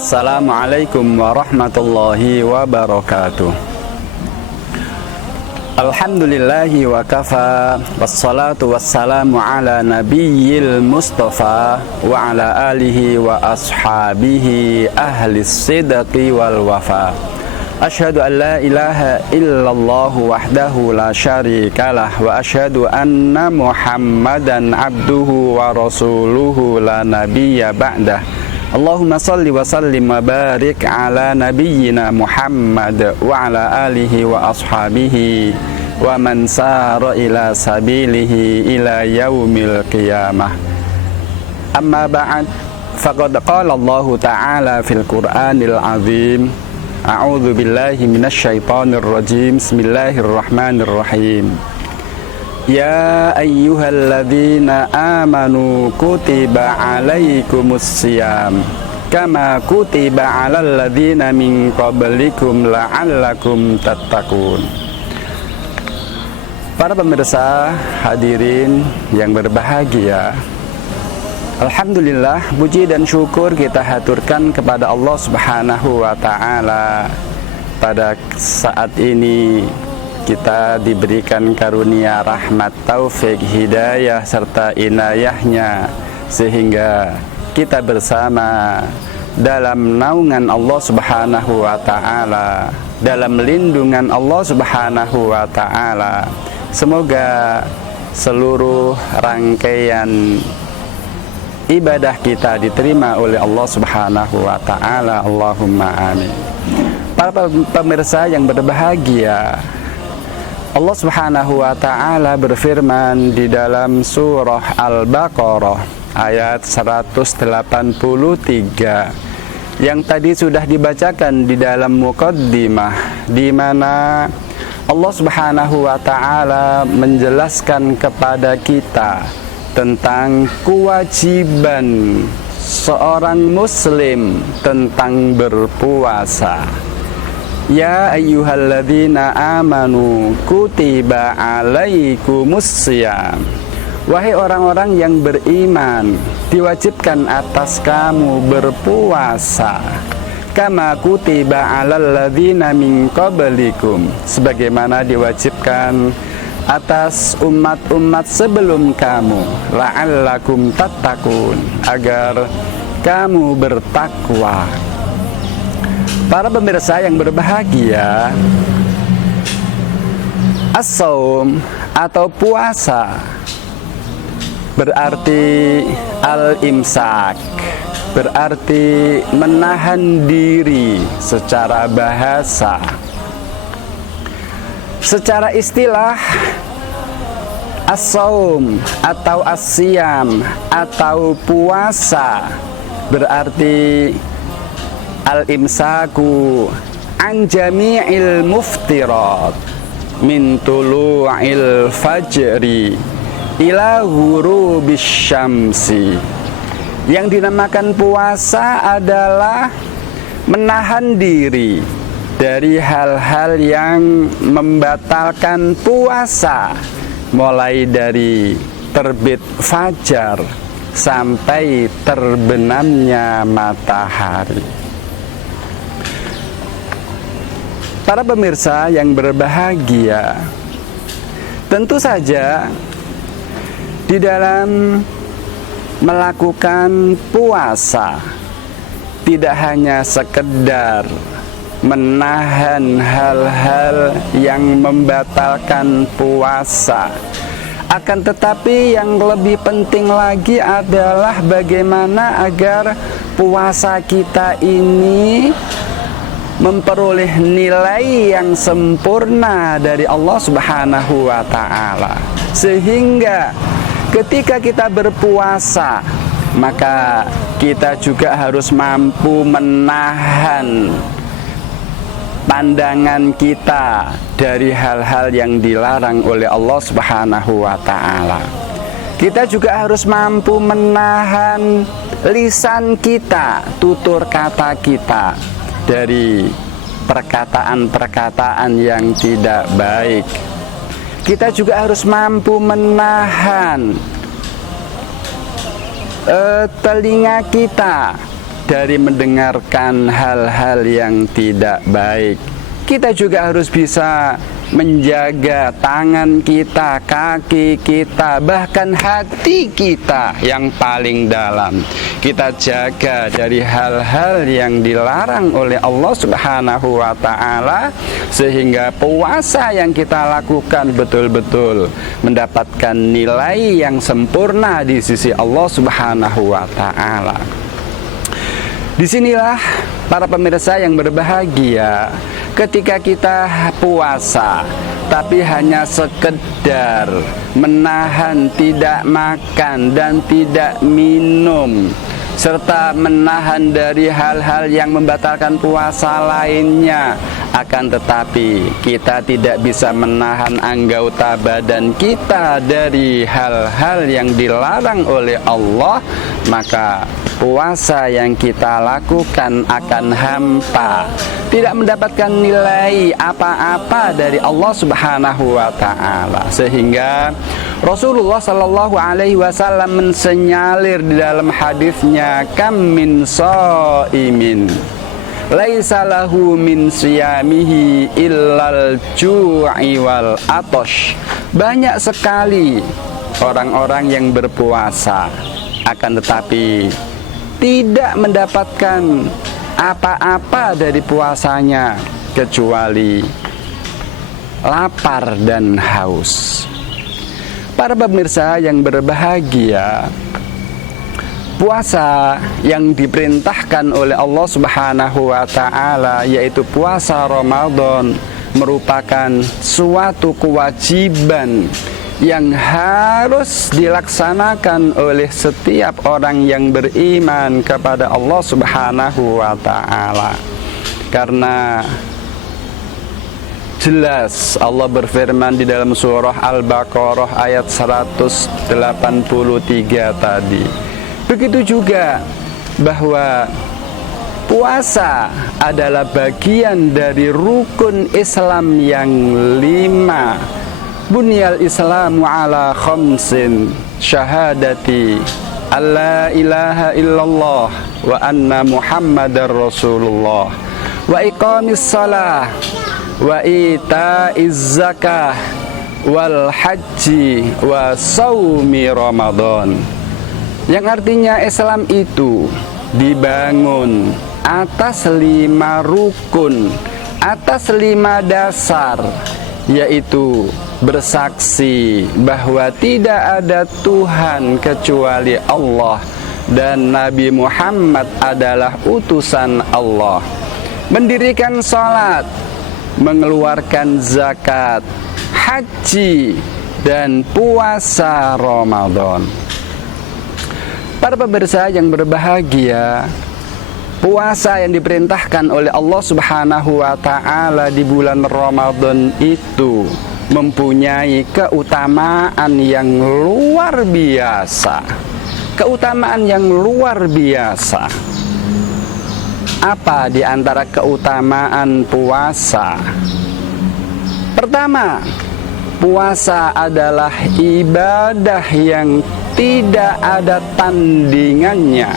Assalamualaikum warahmatullahi wabarakatuh. Alhamdulillahi wa kafa, wassalatu wassalamu ala nabiyyil mustafa wa ala alihi wa ashabihi ahli sidqi wal wafa. Ashhadu an la ilaha illallah wahdahu la syarikalah wa ashhadu anna Muhammadan abduhu wa rasuluhu la nabiyya ba'dah. Allahumma salli wa sallim wa barik ala nabiyyina Muhammad wa ala alihi wa ashabihi wa man sara ila sabilihi ila yaumil qiyamah. Amma ba'd, faqad qala Allah ta'ala fil Qur'anil azim. A'udzu billahi minasy syaithanir rajim. Bismillahirrahmanirrahim. Ya ayyuhalladzina amanu kutiba alaikumus syiyam kama kutiba alal ladzina min qablikum la'allakum tattaqun. Para pemirsa hadirin yang berbahagia, alhamdulillah, puji dan syukur kita haturkan kepada Allah Subhanahu wa taala. Pada saat ini kita diberikan karunia rahmat, taufik, hidayah serta inayahnya, sehingga kita bersama dalam naungan Allah Subhanahu wa ta'ala, dalam lindungan Allah Subhanahu wa ta'ala. Semoga seluruh rangkaian ibadah kita diterima oleh Allah Subhanahu wa ta'ala. Allahumma amin. Para pemirsa yang berbahagia, Allah Subhanahu wa ta'ala berfirman di dalam surah Al-Baqarah ayat 183 yang tadi sudah dibacakan di dalam muqaddimah, di mana Allah Subhanahu wa ta'ala menjelaskan kepada kita tentang kewajiban seorang muslim tentang berpuasa. Ya ayyuhalladzina amanu kutiba alaikumus syiyam. Wahai orang-orang yang beriman, diwajibkan atas kamu berpuasa. Kama kutiba alal ladzina min qablikum, sebagaimana diwajibkan atas umat-umat sebelum kamu, la'allakum tattaqun, agar kamu bertakwa. Para pemirsa yang berbahagia, as-shaum atau puasa berarti al-imsak, berarti menahan diri secara bahasa. Secara istilah, as-shaum atau as-syiyam atau puasa berarti al-imsaku an jami'il muftirat min tulu'il fajri ila ghurubis syamsi. Yang dinamakan puasa adalah menahan diri dari hal-hal yang membatalkan puasa, mulai dari terbit fajar sampai terbenamnya matahari. Para pemirsa yang berbahagia, tentu saja di dalam melakukan puasa tidak hanya sekedar menahan hal-hal yang membatalkan puasa, akan tetapi yang lebih penting lagi adalah bagaimana agar puasa kita ini memperoleh nilai yang sempurna dari Allah Subhanahu wa ta'ala, sehingga ketika kita berpuasa, maka kita juga harus mampu menahan pandangan kita dari hal-hal yang dilarang oleh Allah Subhanahu wa ta'ala. Kita juga harus mampu menahan lisan kita, tutur kata kita, dari perkataan-perkataan yang tidak baik. Kita juga harus mampu menahan telinga kita dari mendengarkan hal-hal yang tidak baik. Kita juga harus bisa menjaga tangan kita, kaki kita, bahkan hati kita yang paling dalam. Kita jaga dari hal-hal yang dilarang oleh Allah Subhanahu wa ta'ala, sehingga puasa yang kita lakukan betul-betul mendapatkan nilai yang sempurna di sisi Allah Subhanahu wa ta'ala. Disinilah para pemirsa yang berbahagia, ketika kita puasa tapi hanya sekedar menahan tidak makan dan tidak minum, serta menahan dari hal-hal yang membatalkan puasa lainnya, akan tetapi kita tidak bisa menahan anggota badan kita dari hal-hal yang dilarang oleh Allah, maka puasa yang kita lakukan akan hampa, tidak mendapatkan nilai apa-apa dari Allah Subhanahu wa ta'ala. Sehingga Rasulullah Shallallahu alaihi wasallam mensenyalir di dalam hadisnya, kam min shaimin laisa lahu min siyamihi illal ju'i wal atash. Banyak sekali orang-orang yang berpuasa akan tetapi tidak mendapatkan apa-apa dari puasanya kecuali lapar dan haus. Para pemirsa yang berbahagia, puasa yang diperintahkan oleh Allah Subhanahu wa ta'ala, yaitu puasa Ramadan, merupakan suatu kewajiban yang harus dilaksanakan oleh setiap orang yang beriman kepada Allah Subhanahu wa ta'ala. Karena jelas Allah berfirman di dalam surah Al-Baqarah ayat 183 tadi. Begitu juga bahwa puasa adalah bagian dari rukun Islam yang 5. Bunyal Islamu ala khamsin, syahadati alla ilaha illallah wa anna muhammadar rasulullah, wa iqamis salah, wa ita'iz zakah, wal haji, wa saumi ramadan. Yang artinya Islam itu dibangun atas 5 rukun, atas 5 dasar, yaitu bersaksi bahwa tidak ada Tuhan kecuali Allah dan Nabi Muhammad adalah utusan Allah, mendirikan salat, mengeluarkan zakat, haji, dan puasa Ramadan. Para pemirsa yang berbahagia, puasa yang diperintahkan oleh Allah Subhanahu wa ta'ala di bulan Ramadan itu mempunyai keutamaan yang luar biasa. Keutamaan yang luar biasa. Apa di antara keutamaan puasa? Pertama, puasa adalah ibadah yang tidak ada tandingannya.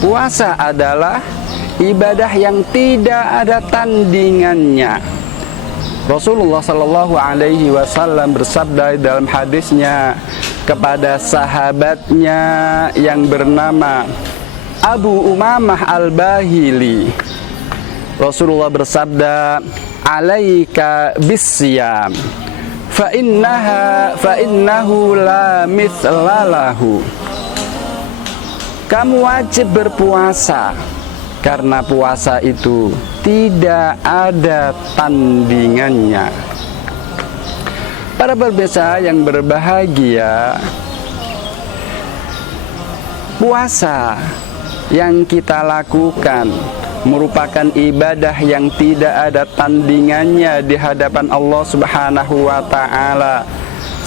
Puasa adalah ibadah yang tidak ada tandingannya. Rasulullah Shallallahu alaihi wasallam bersabda dalam hadisnya kepada sahabatnya yang bernama Abu Umamah Al-Bahili. Rasulullah bersabda, "Alaika bisyam fa innahu la mithlalahu." Kamu wajib berpuasa karena puasa itu tidak ada tandingannya. Para pemirsa yang berbahagia, puasa yang kita lakukan merupakan ibadah yang tidak ada tandingannya di hadapan Allah Subhanahu wa ta'ala.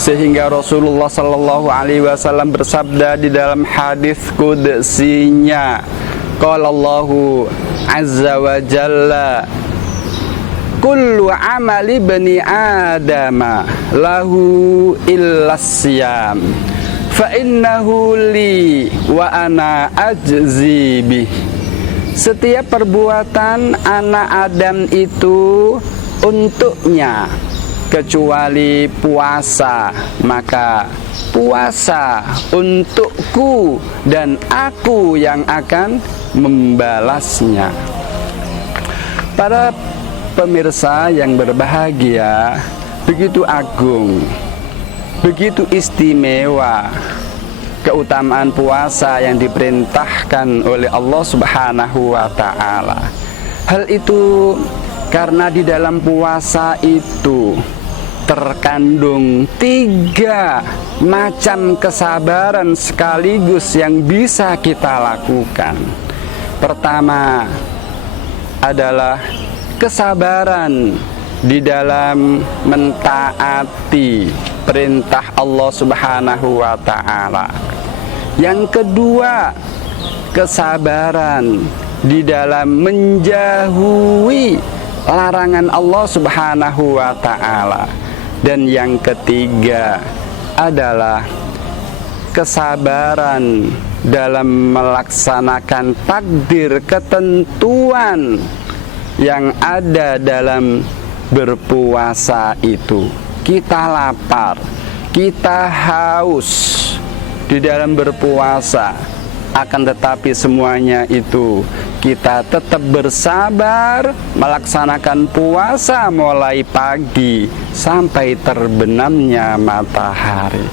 Sehingga Rasulullah Sallallahu Alaihi Wasallam bersabda di dalam hadis qudsinya, qala Allahu azza wa jalla, kullu amali bani adama lahu illas siyam fa innahu li wa ana ajzi bih. Setiap perbuatan anak Adam itu untuknya, kecuali puasa, maka puasa untukku dan aku yang akan membalasnya. Para pemirsa yang berbahagia, begitu agung, begitu istimewa keutamaan puasa yang diperintahkan oleh Allah Subhanahu wa ta'ala. Hal itu karena di dalam puasa itu terkandung 3 macam kesabaran sekaligus yang bisa kita lakukan. Pertama adalah kesabaran di dalam mentaati perintah Allah Subhanahu wa ta'ala. Yang kedua, kesabaran di dalam menjauhi larangan Allah Subhanahu wa ta'ala. Dan yang ketiga adalah kesabaran dalam melaksanakan takdir ketentuan yang ada dalam berpuasa itu. Kita lapar, kita haus di dalam berpuasa, akan tetapi semuanya itu kita tetap bersabar melaksanakan puasa mulai pagi sampai terbenamnya matahari.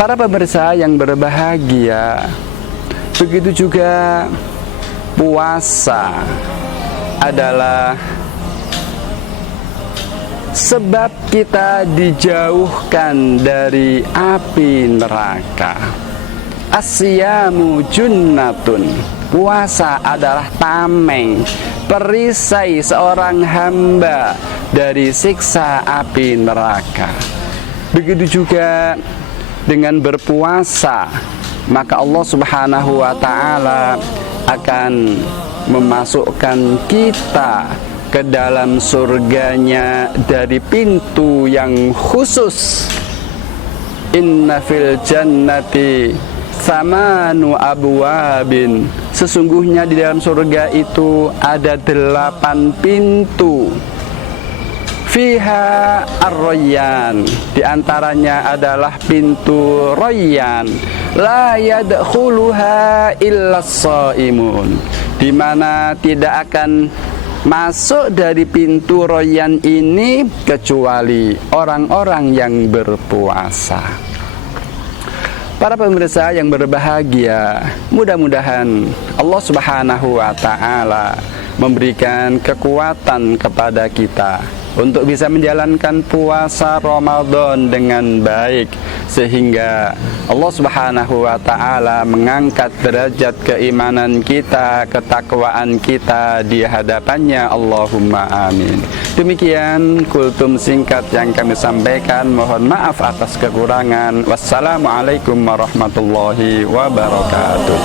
Para pemirsa yang berbahagia, begitu juga puasa adalah sebab kita dijauhkan dari api neraka. Asyamu junnatun. Puasa adalah tameng, perisai seorang hamba dari siksa api neraka. Begitu juga dengan berpuasa, maka Allah Subhanahu wa ta'ala akan memasukkan kita ke dalam surganya dari pintu yang khusus. Inna fil jannati thamanu abwabin. Sesungguhnya di dalam surga itu ada 8 pintu. Fiha ar-rayyan, di antaranya adalah pintu Rayyan. La yadkhuluha illa as-shaimun, di mana tidak akan masuk dari pintu Rayyan ini kecuali orang-orang yang berpuasa. Para pemirsa yang berbahagia, mudah-mudahan Allah Subhanahu wa ta'ala memberikan kekuatan kepada kita untuk bisa menjalankan puasa Ramadan dengan baik, sehingga Allah Subhanahu wa ta'ala mengangkat derajat keimanan kita, ketakwaan kita di hadapannya. Allahumma amin. Demikian kultum singkat yang kami sampaikan. Mohon maaf atas kekurangan. Wassalamualaikum warahmatullahi wabarakatuh.